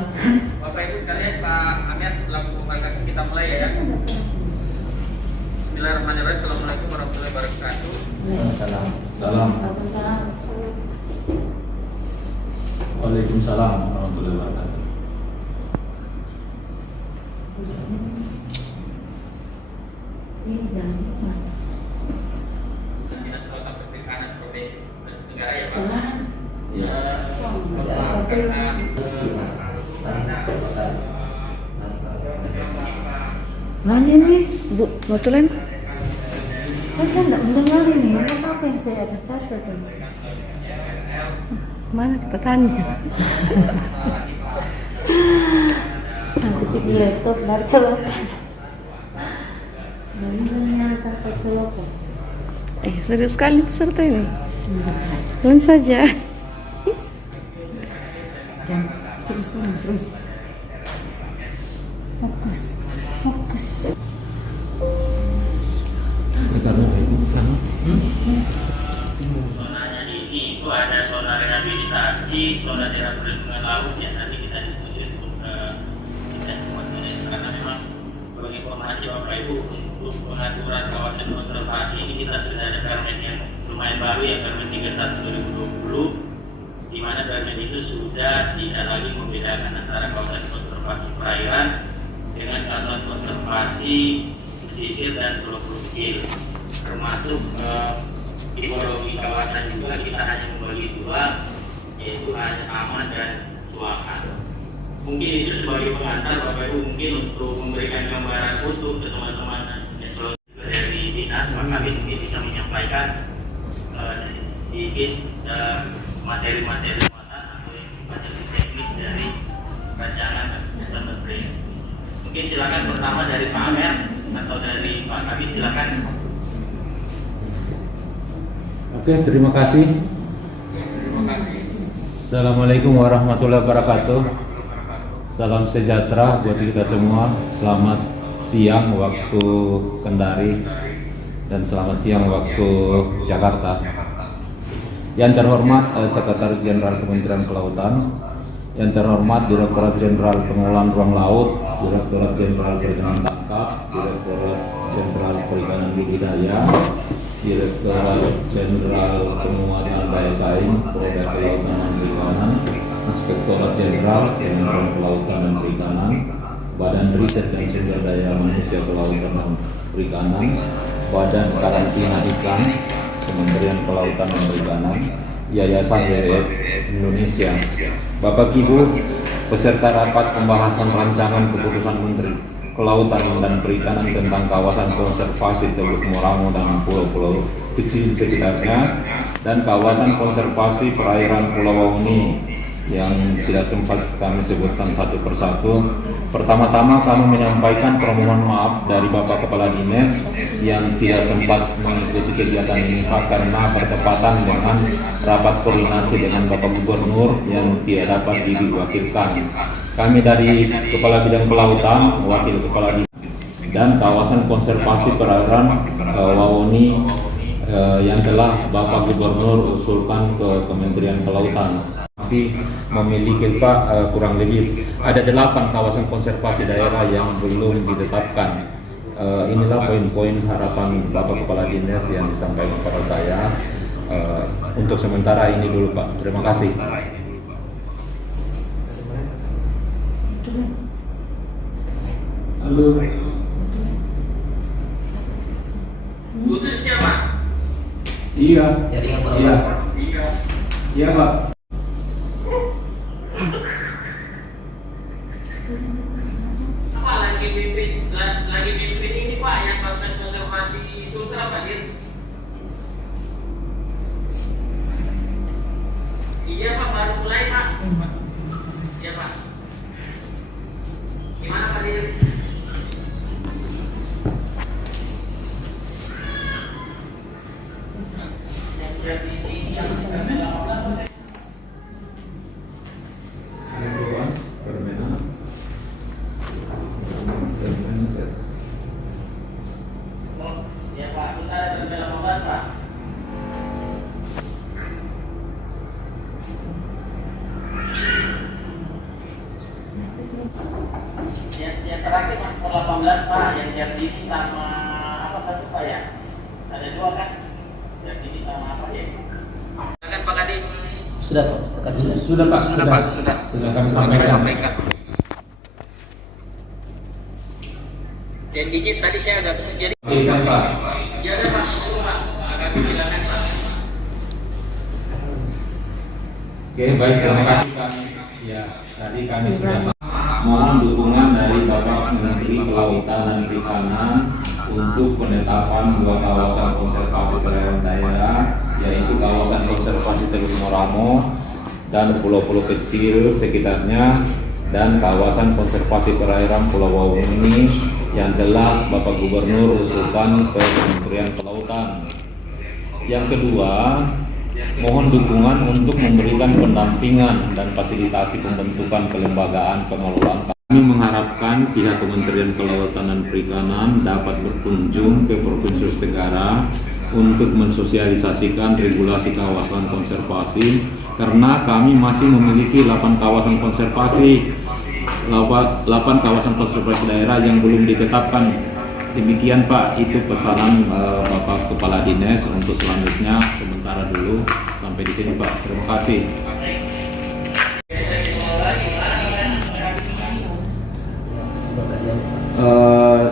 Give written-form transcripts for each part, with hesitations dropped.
Bapak Ibu sekalian, Pak Amir selaku pembahasan kita mulai ya. Bismillahirrahmanirrahim. Assalamualaikum warahmatullahi wabarakatuh. Salam. Waalaikumsalam warahmatullahi wabarakatuh. Dinas Kelautan Perikanan Provinsi Negara ya Pak. Ya. Mana nih? Bu, notulen? Kan saya nggak mendengar ini. Apa yang saya ada catat? Mana catatannya? Ketik di laptop baru celokan. Ternyata celokan. Serius sekali peserta ini. Pelan saja. Dan terus. Fokus. Zonanya ini itu ada zona rehabilitasi, zona daerah perlindungan laut yang nanti kita diskusi untuk kita karena memang sebagai informasi Bapak Ibu untuk pengaturan kawasan konservasi ini kita sudah ada permen yang lumayan baru ya, permen 31 2020, di mana permen itu sudah tidak lagi membedakan antara kawasan konservasi perairan dengan kawasan konservasi pesisir dan pulau kecil, termasuk tipologi kawasan juga kita hanya membagi dua, yaitu hanya aman dan suaka. Mungkin itu sebagai pengantar Bapak Ibu, mungkin untuk memberikan gambaran utuh ke teman-teman eselon dari dinas, Pak Kabit mungkin bisa menyampaikan sedikit materi-materi muatan atau materi teknis dari rancangan dan menteri. Mungkin silakan pertama dari Pak Amer atau dari Pak Kabit, silakan. Oke, terima kasih. Assalamualaikum warahmatullahi wabarakatuh. Salam sejahtera buat kita semua. Selamat siang waktu Kendari dan selamat siang waktu Jakarta. Yang terhormat Sekretaris Jenderal Kementerian Kelautan, yang terhormat Direktorat Jenderal Pengelolaan Ruang Laut, Direktorat Jenderal Perikanan Tangkap, Direktorat Jenderal Perikanan Budidaya, Direktorat Jenderal Penguatan Daya Saing, Polda Kelautan dan Perikanan, Inspektorat Jenderal Kementerian Kelautan dan Perikanan, Badan Riset dan Sumber Daya Manusia Kelautan dan Perikanan, Badan Karantina Ikan, Kementerian Kelautan dan Perikanan, Yayasan WWF Indonesia. Bapak Ibu, peserta rapat pembahasan rancangan keputusan Menteri Kelautan dan Perikanan tentang kawasan konservasi Teluk Moramo dan pulau-pulau kecil sekitarnya dan kawasan konservasi perairan Pulau Wauni yang tidak sempat kami sebutkan satu persatu. Pertama-tama kami menyampaikan permohonan maaf dari Bapak Kepala Dinas yang tidak sempat mengikuti kegiatan ini Pak, karena bertepatan dengan rapat koordinasi dengan Bapak Gubernur yang tidak dapat diwakilkan. Kami dari Kepala Bidang Kelautan, Wakil Kepala Dinas dan kawasan konservasi perairan Wauni yang telah Bapak Gubernur usulkan ke Kementerian Kelautan. Masih memiliki Pak kurang lebih ada 8 kawasan konservasi daerah yang belum ditetapkan. Inilah poin-poin harapan Bapak Kepala Dinas yang disampaikan kepada saya. Untuk sementara ini dulu Pak. Terima kasih. Halo. Putusnya Pak. Iya. Iya Pak. Apa lagi bimbing ini Pak yang kawasan konservasi Sultra Pak Dir? Iya Pak, baru mulai Pak. Iya Pak. Gimana Pak Dir? Jadi ini yang kami lakukan. Ya Pak, kita ada berbeda obat Pak. 15 Pak, yang Jatini sama apa satu Pak ya? Ada dua kan? Jatini sama apa ya? Silakan Pak Kadis. Sudah Pak, Sudah Pak, sudah kami sampaikan. Dan digit tadi saya ada jadi. Iya Pak. Ya ada Pak, itu Pak. Akan silakan Pak. Oke, baik, terima kasih kami. Ya, tadi kami sudah mohon dukungan dari Bapak Menteri Kelautan dan Perikanan untuk penetapan dua kawasan konservasi perairan daerah, yaitu kawasan konservasi Teluk Moramo dan pulau-pulau kecil sekitarnya, dan kawasan konservasi perairan Pulau Wawoni yang telah Bapak Gubernur usulkan ke Kementerian Kelautan. Yang kedua, mohon dukungan untuk memberikan pendampingan dan fasilitasi pembentukan kelembagaan pengelolaan. Kami mengharapkan pihak Kementerian Kelautan dan Perikanan dapat berkunjung ke Provinsi Sulawesi Tenggara untuk mensosialisasikan regulasi kawasan konservasi, karena kami masih memiliki 8 kawasan konservasi, 8 kawasan konservasi daerah yang belum ditetapkan. Demikian Pak, itu pesanan Bapak Kepala Dinas untuk selanjutnya. Sementara dulu sampai di sini Pak. Terima kasih.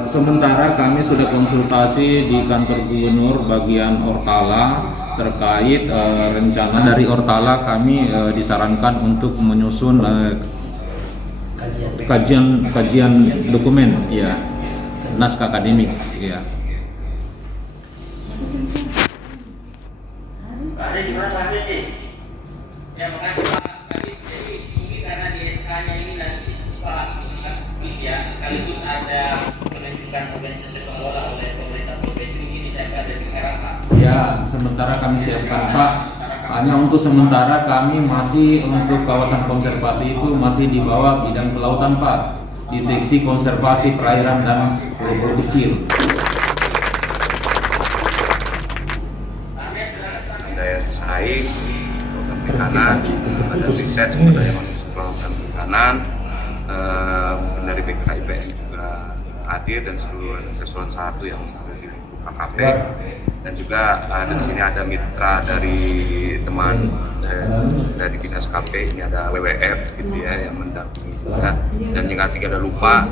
Sementara kami sudah konsultasi di kantor gubernur bagian Ortala terkait rencana dari Ortala. Kami disarankan untuk menyusun kajian dokumen, ya, naskah akademik, ya. Pak Ade gimana Pak Ade? Ya makasih Pak Ade. Jadi mungkin karena di SK-nya ini nanti Pak ya, sekaligus ada penunjukan organisasi pengelola oleh pemerintah provinsi ini disiapkan dari sekarang Pak. Ya, sementara kami siapkan Pak. Hanya untuk sementara kami masih untuk kawasan konservasi itu masih di bawah bidang kelautan Pak, di seksi konservasi perairan dan pulau-pulau kecil. Daya saing, perikanan, ada riset sumber daya manusia kelautan perikanan, dari BKIPM juga hadir dan seluruh eselon 1 yang di KKP, dan juga di sini ada mitra dari teman dari Dinas KP, ini ada WWF gitu ya yang mendampingi juga, dan yang ketiga ada lupa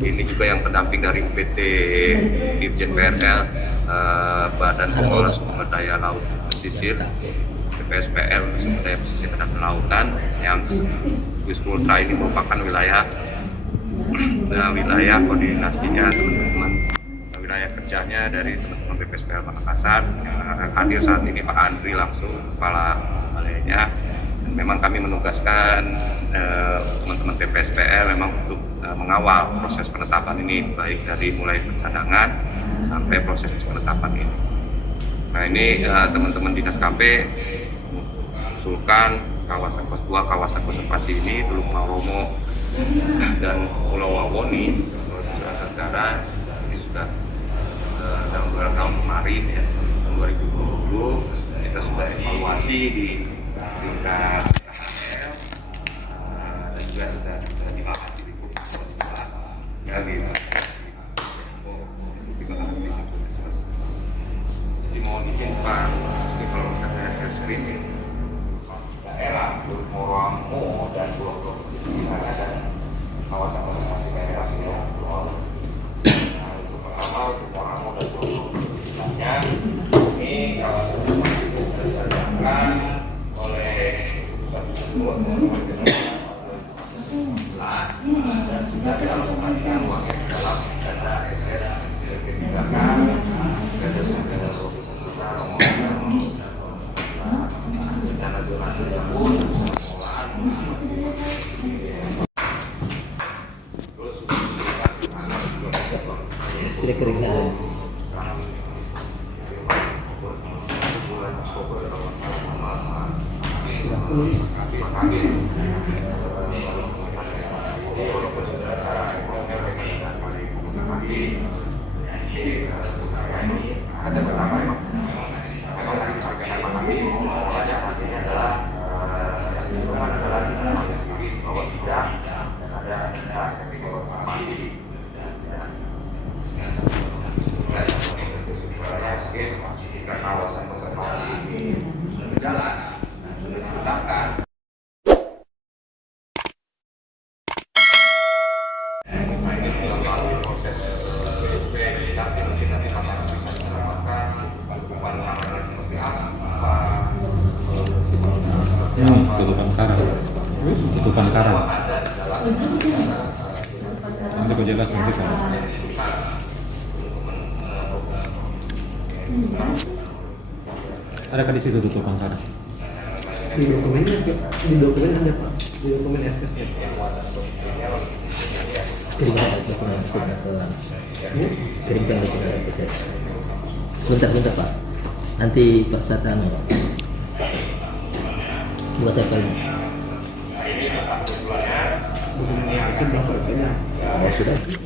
ini juga yang pendamping dari PT Dirjen PRL, Badan Pengelola Sumber Daya Laut Pesisir, BPSPL Sumber Daya Pesisir dan Kelautan, yang Wiskultra ini merupakan wilayah koordinasinya teman-teman, wilayah kerjanya dari teman-teman BPSPL Makassar. Yang hadir saat ini Pak Andri langsung, kepala balainya. Memang kami menugaskan teman-teman BPSPL memang untuk mengawal proses penetapan ini, baik dari mulai pencadangan sampai proses penetapan ini. Nah ini teman-teman Dinas KP mengusulkan dua kawasan konservasi ini, Teluk Moramo dan Pulau Wawoni, Sulawesi Tenggara. Ini sudah dalam beberapa tahun kemarin ya, tahun 2020 kita sudah evaluasi di tingkat KHL, dan juga sudah dibahas di kursus ya gitu. Jadi mohon izin Pak, kalau misalnya saya screening daerah Teluk Moramo dan pulau-pulau kecil dan kawasan konservasi daerah ini ya. Nah, untuk pertama Teluk Moramo dan pulau-pulau kecilnya ini kawasan konservasi dikerjakan oleh pusat gubernur dan sudah dalam pembagian uang dalam data kebijakan dan rencana zonasi gabung pengelolaan kira-kira ada beberapa memang dari pekerjaan kami pengelolanya artinya adalah bahwa tidak ada berjalan, sudah ditetapkan. Proses survei nanti mungkin nanti masyarakat bisa mendapatkan hukuman seperti apa. Tutupan karang. Tutupan karang. Nanti kau jelas nanti kan. Adakah di situ tutupan karang? Di dokumen ada Pak, di dokumen FKS ya. Kirimkan dokumen kirimkan dokumen FKS. Sebentar Pak, nanti Pak Satano buat saya paling. Oh sudah.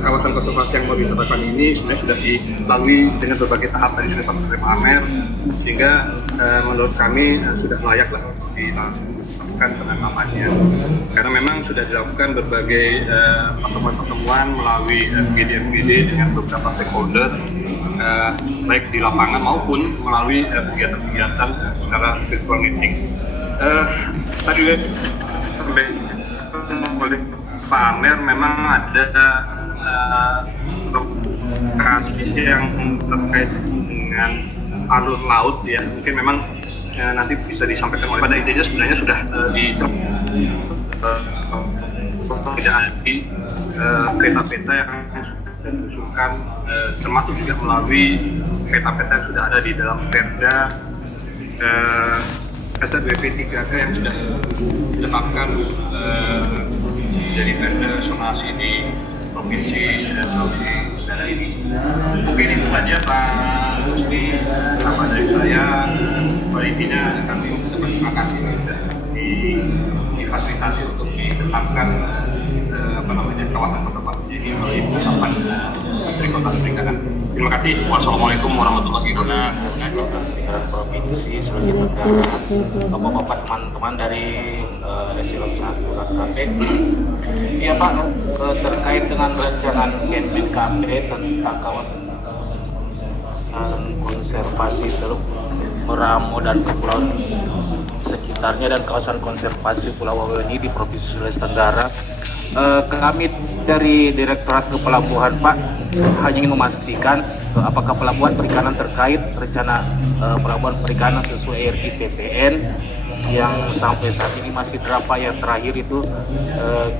Kawasan konservasi yang mau ditetapkan ini sebenarnya sudah dilalui dengan berbagai tahap tadi sudah Pak Amer, sehingga menurut kami sudah layak lah dilakukan penanamannya, karena memang sudah dilakukan berbagai pertemuan-pertemuan melalui FGD dengan beberapa stakeholder, baik di lapangan maupun melalui kegiatan-kegiatan secara virtual meeting. Tadi sampai oleh Pak Amer memang ada lokasi yang terkait dengan alur laut ya, mungkin memang nanti bisa disampaikan oleh pada intinya sebenarnya sudah tidak ada di peta-peta yang sudah diusulkan, termasuk juga melalui peta-peta yang sudah ada di dalam Perda SRBP 3K yang sudah ditetapkan jadi Perda zonasi di Provinsi Sulawesi Tenggara ini. Mungkin itu saja Pak Rusdi, sama dari saya. Pada intinya kami mengucapkan terima kasih sudah difasilitasi untuk ditetapkan kawasan konservasi ini oleh penetapan dari Kota Perikanan. Terima kasih. Wassalamualaikum warahmatullahi wabarakatuh. Provinsi Sulawesi Tenggara, Bapak-bapak teman-teman dari Eselon 1 Rakkapek. Iya Pak, terkait dengan rancangan KPKP tentang kawasan konservasi Teluk Meramo dan kepulauan sekitarnya dan kawasan konservasi Pulau Waweni di Provinsi Sulawesi Tenggara, kami dari Direktorat Kepelabuhan Pak hanya ingin memastikan apakah pelabuhan perikanan terkait rencana pelabuhan perikanan sesuai RIPPN yang sampai saat ini masih draft yang terakhir itu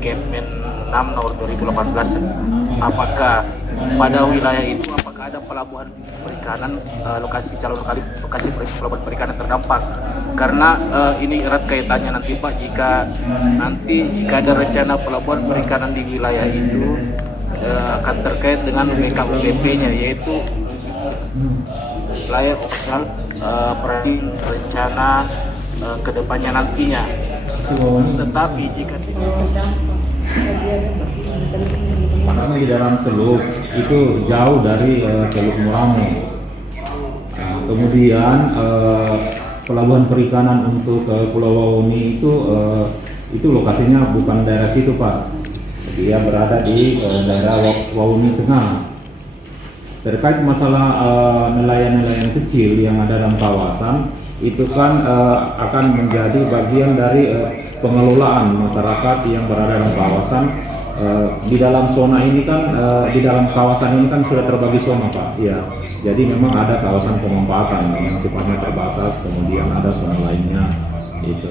Kepmen 6 nomor 2018. Apakah pada wilayah itu apakah ada pelabuhan perikanan lokasi pelabuhan perikanan terdampak? Karena ini erat kaitannya nanti Pak, jika ada rencana pelabuhan perikanan di wilayah itu akan terkait dengan BKUPP-nya, yaitu wilayah opsional rencana kedepannya nantinya. Tetapi jika karena di dalam teluk itu jauh dari Teluk Meramo. Nah, kemudian pelabuhan perikanan untuk Pulau Waweni itu itu lokasinya bukan daerah situ Pak, dia berada di daerah Wawuni Tengah. Terkait masalah nelayan-nelayan kecil yang ada dalam kawasan, itu kan akan menjadi bagian dari pengelolaan masyarakat yang berada dalam kawasan. Di dalam zona ini kan, di dalam kawasan ini kan sudah terbagi zona Pak. Ya, jadi memang ada kawasan pemanfaatan yang sifatnya terbatas, kemudian ada zona lainnya itu.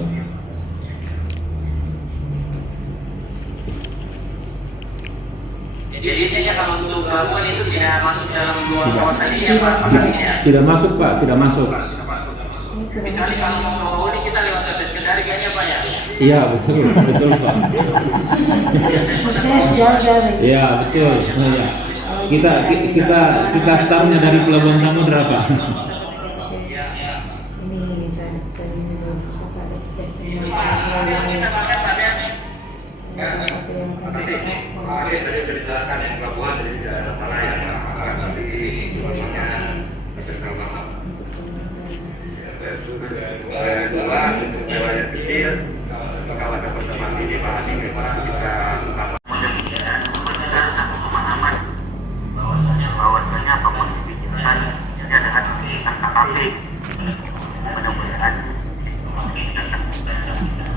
Jadi intinya kalau untuk pelabuhan itu tidak masuk dalam dua kawasan ini ya Pak? Tidak masuk Pak, tidak masuk. Kecuali kalau mau ke Wawuni kita lewat Tebes Kendari kayaknya Pak ya? Iya betul, betul Pak. Iya betul. Nah, ya. Kita startnya dari Pelabuhan Samudra Pak. Bahwasanya apapun dibikinkan ini adalah KKP. Mudah-mudahan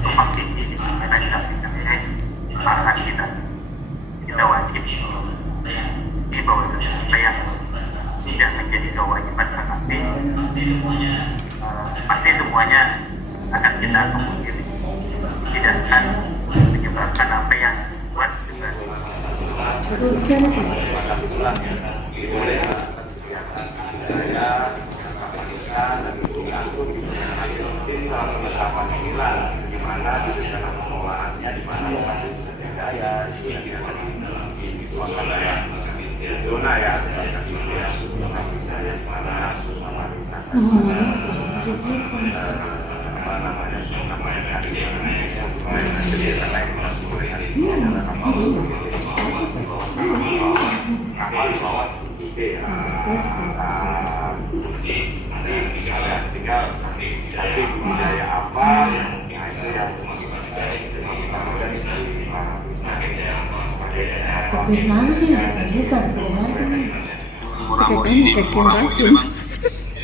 pasti karena kita arahan kita wajib di bawah supaya tidak menjadi kewajiban KKP. Pasti semuanya akan kita akomodir, tidak akan menyebabkan apa yang buat juga.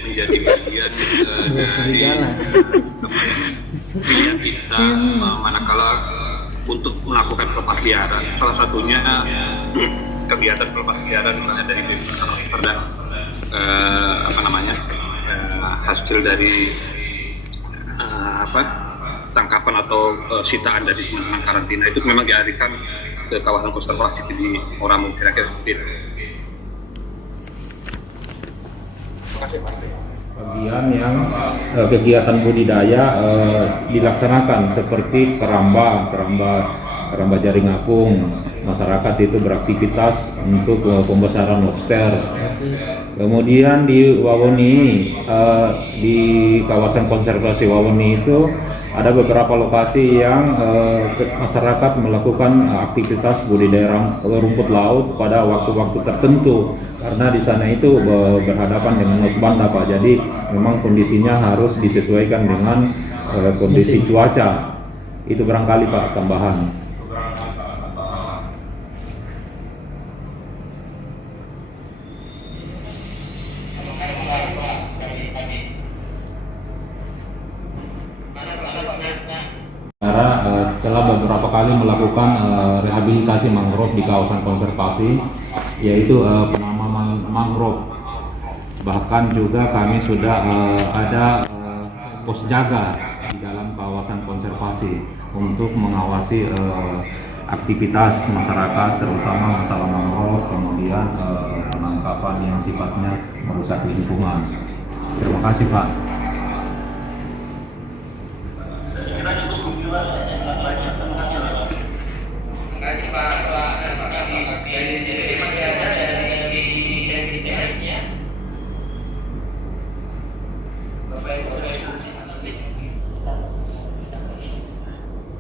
Menjadi bagian dari pilihan kita manakala untuk melakukan pelepas liaran. Salah satunya kegiatan pelepas liaran misalnya dari dan hasil dari tangkapan atau sitaan dari teman-teman karantina itu memang dialihkan ke kawasan konservasi di Oramu, kira-kira seperti itu. Bagian yang kegiatan budidaya dilaksanakan seperti keramba jaring apung. Masyarakat itu beraktivitas untuk pembesaran lobster. Kemudian di Wawuni, di kawasan konservasi Wawuni itu ada beberapa lokasi yang masyarakat melakukan aktivitas budidaya rumput laut pada waktu-waktu tertentu, karena di sana itu berhadapan dengan laut Banda Pak. Jadi memang kondisinya harus disesuaikan dengan kondisi cuaca. Itu barangkali Pak tambahan. Telah beberapa kali melakukan rehabilitasi mangrove di kawasan konservasi, yaitu penanaman mangrove. Bahkan juga kami sudah ada pos jaga di dalam kawasan konservasi untuk mengawasi aktivitas masyarakat, terutama masalah mangrove, kemudian penangkapan yang sifatnya merusak lingkungan. Terima kasih Pak.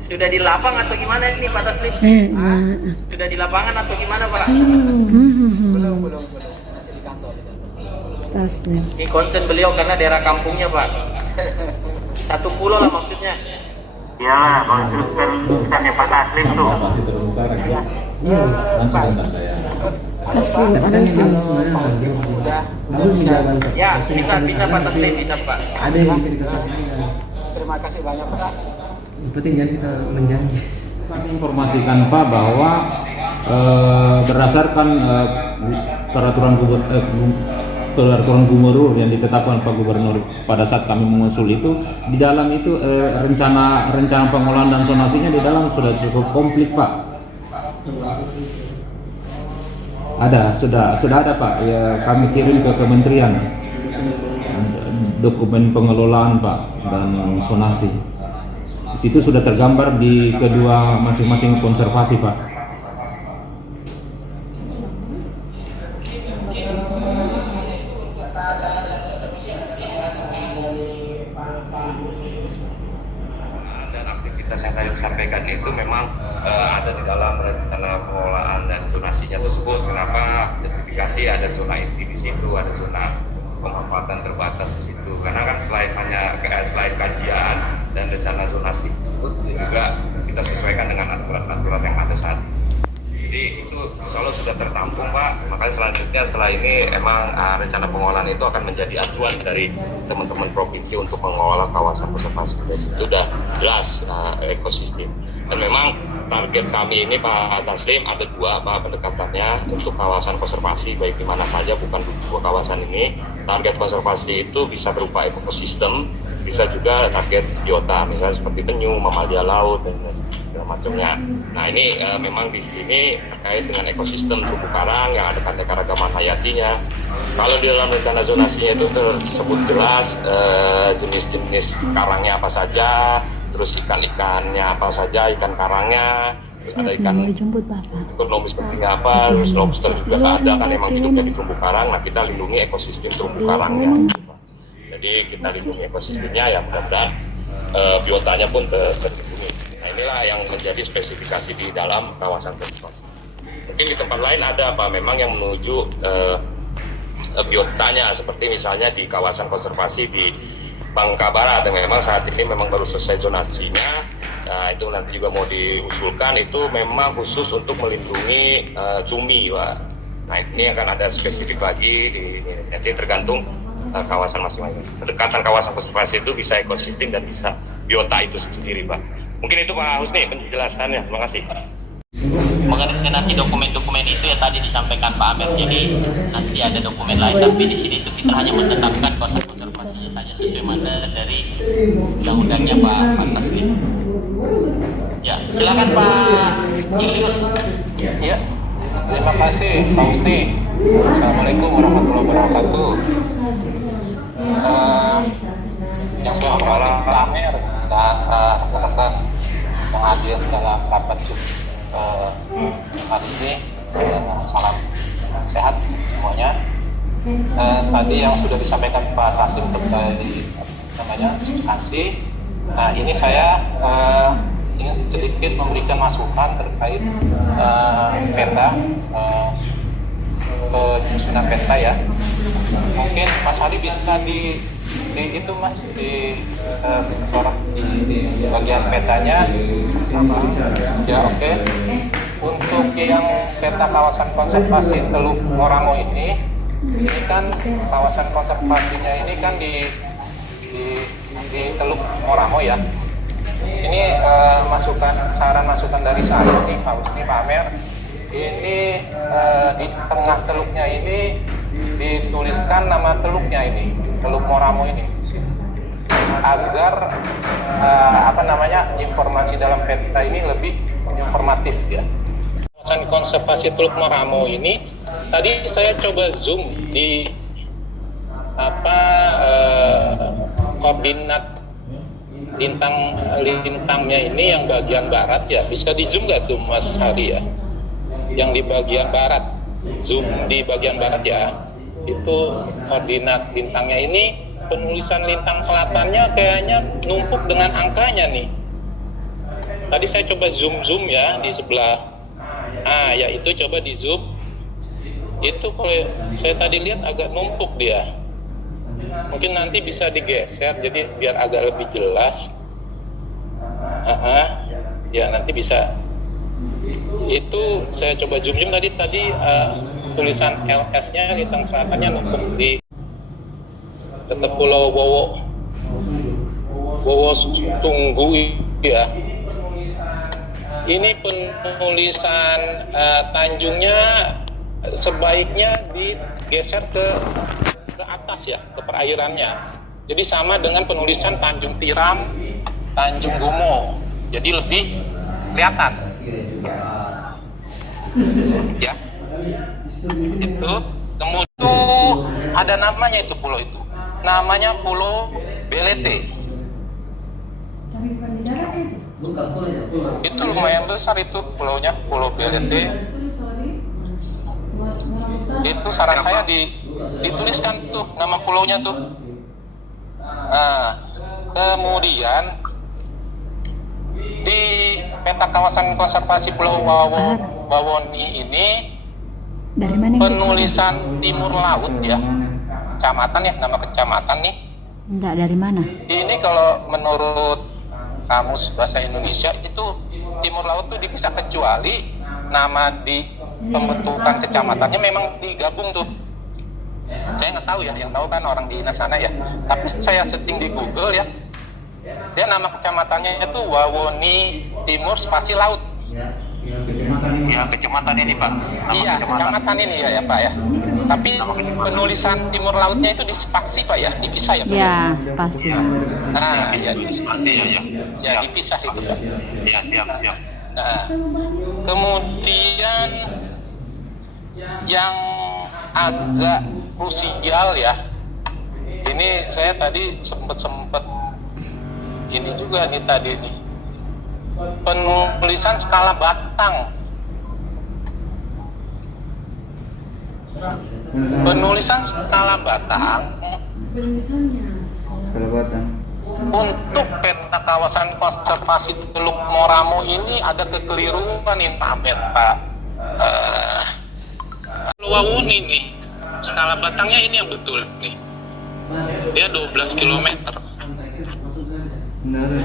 Sudah di lapang atau gimana ini Pak Taslim? Sudah di lapangan atau gimana Pak? Belum. Taslim. Ini concern beliau karena daerah kampungnya Pak. Satu pulau lah maksudnya. Iyalah, kalau terus kan urusannya Pak Taslim tuh. Pasti terumbu karang. Kan sebentar saya. Kasih ada sih. Ya, bisa Pak Taslim, bisa Pak. Ada yang bisa dikatakan. Terima kasih banyak Pak. Yang penting kan kita menjanji. Kami informasikan Pak bahwa berdasarkan peraturan gubernur yang ditetapkan Pak Gubernur pada saat kami mengusul itu, di dalam itu rencana pengolahan dan zonasinya di dalam sudah cukup komplit Pak. Sudah ada Pak. Ya, kami kirim ke kementerian dokumen pengelolaan Pak dan zonasi. Di situ sudah tergambar di kedua masing-masing konservasi Pak. Dan aktivitas yang tadi disampaikan itu memang ada di dalam rencana pengelolaan dan zonasinya tersebut. Kenapa justifikasi ada zona inti di situ, ada zona pemanfaatan terbatas di situ? Karena kan selain kajian dan rencana zonasi itu juga kita sesuaikan dengan aturan-aturan yang ada saat ini. Jadi itu insya Allah sudah tertampung Pak. Makanya selanjutnya setelah ini emang rencana pengolahan itu akan menjadi acuan dari teman-teman provinsi untuk mengelola kawasan konservasi. Itu sudah jelas ekosistem. Dan memang target kami ini Pak Taslim ada dua Pak pendekatannya untuk kawasan konservasi, baik di mana saja, bukan di dua kawasan ini. Target konservasi itu bisa berupa ekosistem, bisa juga target biota, misalnya seperti penyu, mamalia laut, dan segala macamnya. Nah ini memang di sini terkait dengan ekosistem terumbu karang yang ada keanekaragaman hayatinya. Kalau di dalam rencana zonasinya itu tersebut jelas jenis-jenis karangnya apa saja, terus ikan-ikannya apa saja, ikan karangnya, terus ada ikan Dijemput Bapak. ekonomis pentingnya apa, terus lobster juga ada kan emang hidupnya di terumbu karang. Nah kita lindungi ekosistem terumbu karangnya. Jadi kita lindungi ekosistemnya ya, mudah-mudahan biotanya pun terlindungi. Nah inilah yang menjadi spesifikasi di dalam kawasan konservasi. Mungkin di tempat lain ada apa memang yang menuju biotanya, seperti misalnya di kawasan konservasi di Bangka Barat yang memang saat ini memang baru selesai zonasinya. Nah itu nanti juga mau diusulkan, itu memang khusus untuk melindungi cumi Pak. Nah ini akan ada spesifik lagi nanti tergantung kawasan masing-masing. Pendekatan kawasan konservasi itu bisa ekosistem dan bisa biota itu sendiri Pak. Mungkin itu Pak Husni penjelasannya. Terima kasih. Mengenai nanti dokumen-dokumen itu ya tadi disampaikan Pak Amir, jadi nanti ada dokumen lain, tapi di sini itu kita hanya menetapkan kawasan konservasinya saja sesuai mandat dari undang-undangnya Pak Taslim. Ya, silakan Pak Julius. Ya, terima kasih Pak Husni. Assalamualaikum warahmatullahi wabarakatuh. Yang saya hormati Pak Amir dan rekan-rekan yang hadir dalam rapat hari ini, salam sehat semuanya. Tadi yang sudah disampaikan Pak Taslim terkait substansi. Nah ini saya ingin sedikit memberikan masukan terkait peta, penyusunan peta ya. Mungkin Mas Ali bisa di itu Mas sorot di bagian petanya ya. Oke. Untuk yang peta kawasan konservasi Teluk Morango ini kan kawasan konservasinya ini kan di Teluk Morango ya. Ini saran masukan dari saya nih Pak Husni, Pak Amer. Ini di tengah teluknya ini dituliskan nama teluknya ini, Teluk Morango ini, agar informasi dalam peta ini lebih informatif ya. Kawasan konservasi Teluk Morango ini tadi saya coba zoom di koordinat lintangnya ini yang bagian barat ya, bisa di zoom nggak tuh Mas Hari ya, yang di bagian barat, zoom di bagian barat ya, itu koordinat lintangnya ini, penulisan lintang selatannya kayaknya numpuk dengan angkanya nih. Tadi saya coba zoom ya di sebelah, ya itu coba di zoom, itu kalau saya tadi lihat agak numpuk dia. Mungkin nanti bisa digeser jadi biar agak lebih jelas. Ya nanti bisa. Itu saya coba zoom tadi tulisan LS-nya Lintang Selatannya numpuk di dekat Pulau Bowo Tunggu ya. Ini penulisan Tanjungnya sebaiknya digeser ke atas ya, ke perairannya. Jadi sama dengan penulisan Tanjung Tiram, Tanjung Gumo. Jadi lebih kelihatan. Ya. Itu kemudian ada namanya itu pulau itu. Namanya Pulau Belete. Itu lumayan besar itu pulaunya, Pulau Belete. Itu saran saya dituliskan tuh nama pulaunya tuh. Kemudian di peta kawasan konservasi Pulau Wawoni ini Dari mana penulisan timur laut ya, kecamatan ya, nama kecamatan nih. Enggak, dari mana? Ini kalau menurut Kamus Bahasa Indonesia itu timur laut tuh dipisah, kecuali nama di pembentukan kecamatannya memang digabung tuh. Saya nggak tahu ya, yang tahu kan orang di sana ya. Tapi saya setting di Google ya, dia nama kecamatannya itu Wawoni Timur Spasi Laut. Ya, kecamatan ini Pak. Iya, kecamatan ini ya Pak ya. Tapi penulisan timur lautnya itu di spasi Pak ya, dipisah ya Pak. Ya, spasi. Nah, ya, Spasi ya. ya dipisah itu Pak. Ya, siap. Nah, kemudian yang agak krusial ya, ini saya tadi sempet ini juga nih tadi nih, penulisan skala batang. Penulisan skala batang untuk peta kawasan konservasi Teluk Moramo ini ada kekeliruan nih Pak Ahmed, Pak. Wawuni nih, skala batangnya ini yang betul nih. Dia 12 km.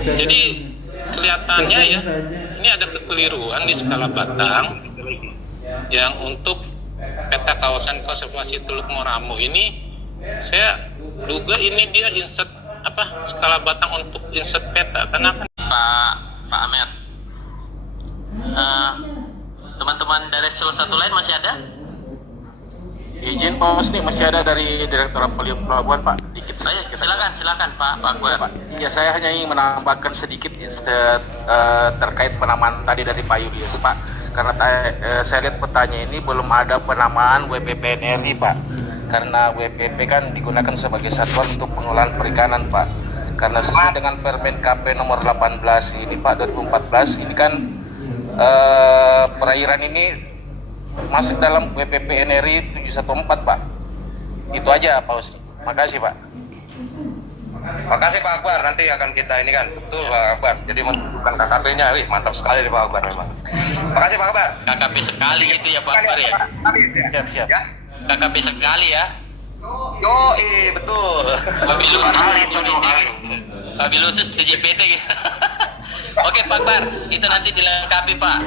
Jadi kelihatannya ya, ini ada kekeliruan di skala batang yang untuk peta kawasan konservasi Teluk Moramo ini. Saya duga ini dia insert skala batang untuk insert peta. Kenapa Pak Ahmed? Teman-teman dari salah satu lain masih ada? Izin Pak Musni, masih ada dari Direktorat Pelabuhan Pak. Dikit saya. Silakan Pak Akbar. Ya, saya hanya ingin menambahkan sedikit terkait penamaan tadi dari Pak Julius Pak. Karena saya lihat petanya ini belum ada penamaan WPP NRI Pak. Karena WPP kan digunakan sebagai satuan untuk pengelolaan perikanan Pak. Karena sesuai dengan Permen KP nomor 18 ini Pak 2014 ini kan perairan ini masuk dalam WPP NRI 714 Pak. Itu aja Pak Usni. Makasih Pak. Makasih Pak Akbar, nanti akan kita ini kan betul Pak Akbar. Jadi menunjukkan KKP-nya, mantap sekali nih Pak Akbar memang. Makasih Pak Akbar. KKP sekali gitu ya Pak Akbar ya. Siap. Ya. KKP sekali ya. Betul. Mobil khusus DJPT gitu. Oke Pak Akbar, itu nanti dilengkapi Pak.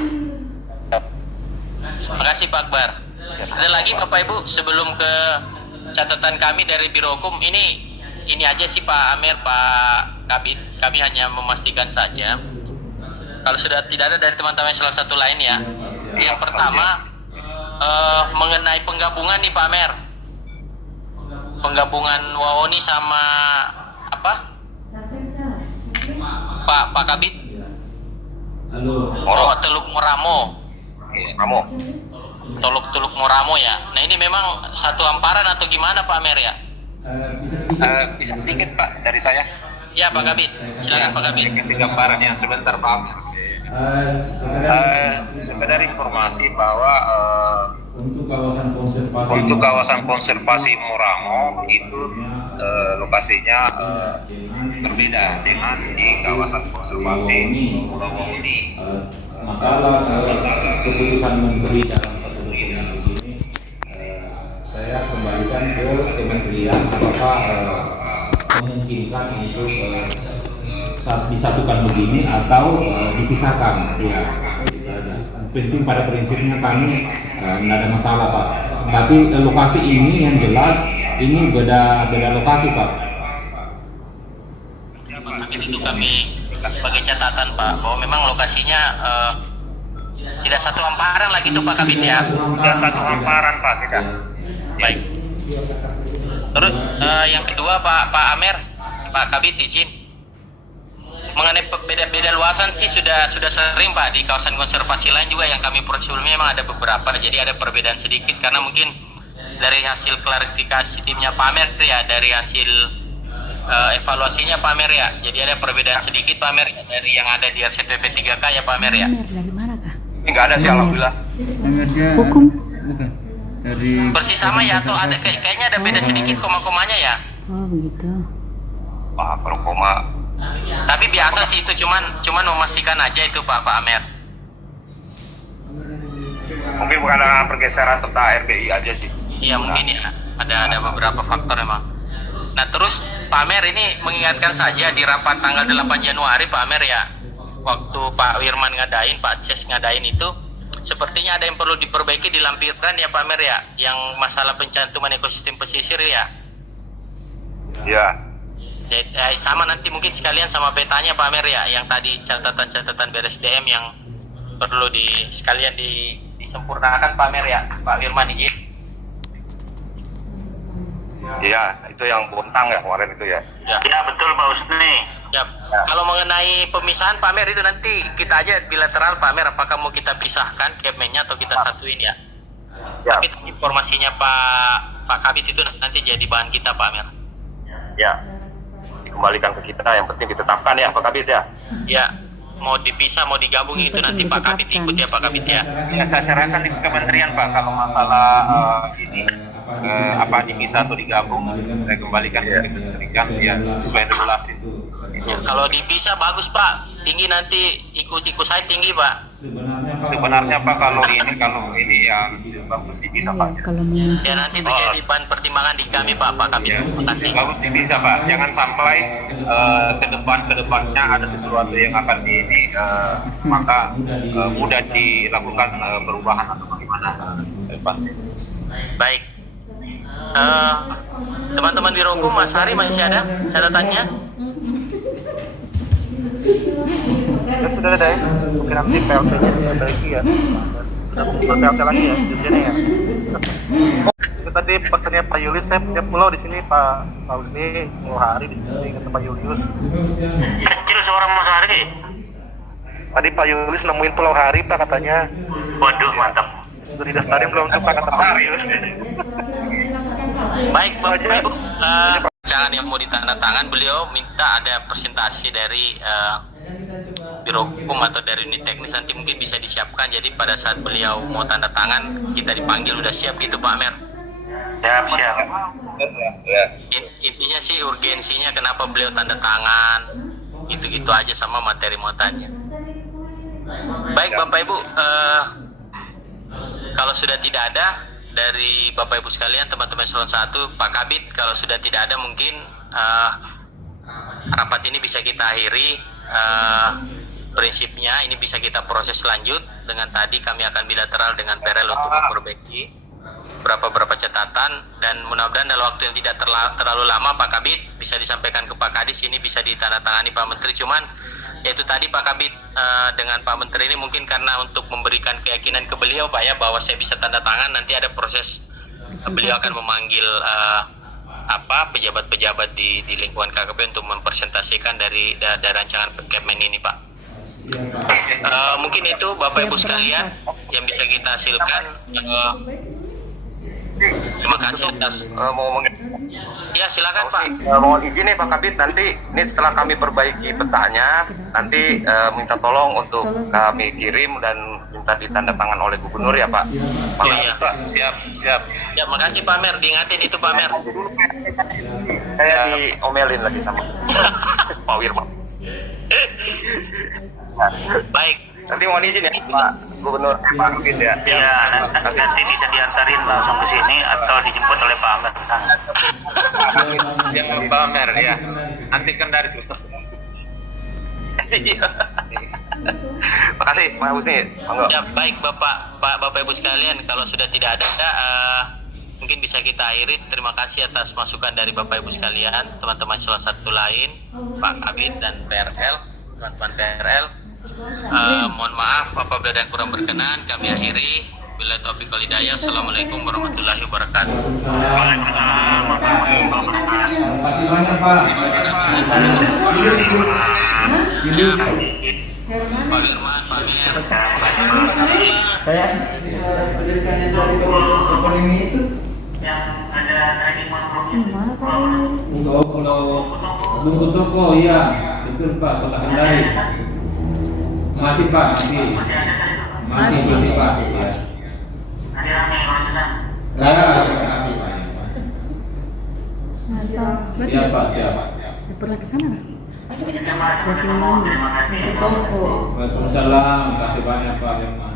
Makasih Pak Akbar. Ada lagi Bapak Ibu sebelum ke catatan kami dari Biro Hukum ini aja sih Pak Amir, Pak Kabit. Kami hanya memastikan saja. Kalau sudah tidak ada dari teman-teman salah satu lain ya. Yang pertama mengenai penggabungan nih Pak Amir. Penggabungan Wawoni sama Pak Kabit. Teluk Moramo. Teluk Moramo ya. Nah ini memang satu hamparan atau gimana Pak Amir ya? Bisa sedikit Pak dari saya. Ya Pak Kabit, silakan Pak Kabit. Kasih gambaran yang sebentar Pak Amir. Sekedar informasi bahwa untuk kawasan konservasi Moramo itu lokasinya berbeda dengan di kawasan konservasi Pulau Wawoni. Masalah keputusan menteri dalam satu dokumen begini, saya kembalikan ke kementerian apakah memungkinkan untuk saat disatukan begini atau dipisahkan. Ya, itu aja. Penting pada prinsipnya kami tidak ada masalah Pak. Tapi lokasi ini yang jelas ini beda lokasi Pak. Itu kami sebagai catatan Pak bahwa memang lokasinya tidak satu hamparan lagi itu Pak Kabit ya. Tidak satu hamparan Pak, tidak. Baik. Terus yang kedua Pak Amer, Pak Kabit izin mengenai beda luasan sih sudah sering Pak di kawasan konservasi lain juga yang kami proses sebelumnya memang ada beberapa, jadi ada perbedaan sedikit karena mungkin dari hasil klarifikasi timnya Pak Amer ya, dari hasil evaluasinya Pak Amer ya, jadi ada perbedaan sedikit Pak Amer dari yang ada di RCPP 3K ya Pak Amer ya. Amer dari mana kah? Ini nggak ada sih alhamdulillah. Hukum. Bukan. Dari Persis sama ya atau ada kayaknya ada beda sedikit koma-komanya ya. Oh begitu. Pak, kalau koma. Tapi biasa sih itu cuman memastikan aja itu Pak Amer. Mungkin bukan ada pergeseran tentang RBI aja sih. Iya mungkin ya. Ada beberapa faktor memang. Nah terus Pak Amer ini mengingatkan saja di rapat tanggal 8 Januari Pak Amer ya, waktu Pak Wirman ngadain, Pak Ces ngadain itu sepertinya ada yang perlu diperbaiki di lampiran ya Pak Amer ya, yang masalah pencantuman ekosistem pesisir ya. Iya. Sama nanti mungkin sekalian sama petanya Pak Amer ya, yang tadi catatan-catatan BRSDM yang perlu sekalian disempurnakan Pak Amer ya, Pak Wirman izin. Iya, itu yang Bontang ya kemarin itu ya. Ya betul Pak Usni. Ya, kalau mengenai pemisahan Pak Amer itu nanti kita aja bilateral Pak Amer, apakah mau kita pisahkan Kepmennya atau kita satuin ya? Ya. Tapi informasinya Pak Kabit itu nanti jadi bahan kita Pak Amer. Ya. Dikembalikan ke kita, yang penting ditetapkan ya Pak Kabit ya. Ya, mau dipisah mau digabung itu nanti Pak Kabit ikut ya Pak Kabit ya. Ya saya serahkan di kementerian Pak kalau masalah ini apa dipisah atau digabung saya kembalikan ke kementerian ya sesuai regulasi. Ya, kalau dipisah bagus Pak, tinggi nanti ikut saya tinggi Pak. Sebenarnya Pak kalau ini yang bagus dipisah Pak. Kalau menurut Ya nanti itu jadi bahan pertimbangan di kami Pak Kabit. Ya, Terima kasih. bagus dipisah Pak. Jangan sampai kedepannya ada sesuatu yang akan maka mudah dilakukan perubahan atau bagaimana. Baik. Teman-teman Biro Hukum, Mas Hari masih ada catatannya? Sudah ada ya, mungkin nanti PLT-nya diperbaiki ya. Sudah muncul PLT lagi ya, dirjennya ya. Itu tadi pesannya Pak Yulius, saya punya pulau di sini Pak Usni, Pulau Hari di sini kata Pak Yulius. Kecil seorang Mas Hari. Tadi Pak Yulius nemuin Pulau Hari Pak katanya. Waduh, mantap. Sudah didaftarin belum tuh Pak kata Pak Yulius. Baik Bapak Ibu, rancangan yang mau ditandatangan beliau minta ada presentasi dari Biro Hukum atau dari unit teknis, nanti mungkin bisa disiapkan, jadi pada saat beliau mau tanda tangan kita dipanggil udah siap gitu Pak Amer. Siap. Ya. Intinya sih urgensinya kenapa beliau tanda tangan, gitu-gitu aja sama materi muatannya. Baik Bapak Ibu, kalau sudah tidak ada dari Bapak Ibu sekalian, teman-teman eselon 1, Pak Kabit, kalau sudah tidak ada mungkin rapat ini bisa kita akhiri. Prinsipnya ini bisa kita proses lanjut dengan tadi kami akan bilateral dengan PRL untuk memperbaiki beberapa catatan, dan mudah-mudahan dalam waktu yang tidak terlalu lama Pak Kabit bisa disampaikan ke Pak Kadis, ini bisa ditandatangani Pak Menteri. Cuman yaitu tadi Pak Kabit dengan Pak Menteri ini mungkin karena untuk memberikan keyakinan ke beliau Pak ya bahwa saya bisa tanda tangan, nanti ada proses beliau akan memanggil pejabat-pejabat di lingkungan KKP untuk mempresentasikan dari rancangan Kepmen ini Pak. Mungkin itu Bapak Ibu sekalian yang bisa kita hasilkan. Terima kasih atas. Mau ngomongin. Ya silakan Pak. Mohon izin nih Pak Kabit, nanti ini setelah kami perbaiki petanya, nanti minta tolong untuk kami kirim dan minta ditandatangan oleh Gubernur ya Pak. Oh iya Pak, siap. Ya makasih Pak Mer, diingatin itu Pak Mer. Saya diomelin lagi sama Pak Wirman. Baik. Nanti mohon izin ya Pak Gubernur, Pak Kabit ya. Ya, nanti bisa diantarin langsung ke sini atau dijemput oleh Pak Amer. Ya Pak Amer ya. Nanti kan dari situ. Iya. Makasih Pak Husni. Monggo. Ya, baik Bapak Ibu sekalian, kalau sudah tidak ada mungkin bisa kita akhiri. Terima kasih atas masukan dari Bapak Ibu sekalian, teman-teman salah satu lain, Pak Kabid dan PRL, teman-teman PRL. Mohon maaf apabila ada yang kurang berkenan, kami akhiri. Bila taufiq wal hidayah. Assalamualaikum warahmatullahi wabarakatuh. Terima kasih banyak Pak. Pak Firman, Pak Mir. Mana tadi? Pulau Bungku Toko, iya betul Pak, Kota Kendari. Masih Pak, masih Pak. Ya. Terima kasih. Siapa? Pernah ke sana nggak? Waalaikumsalam, terima kasih banyak Pak.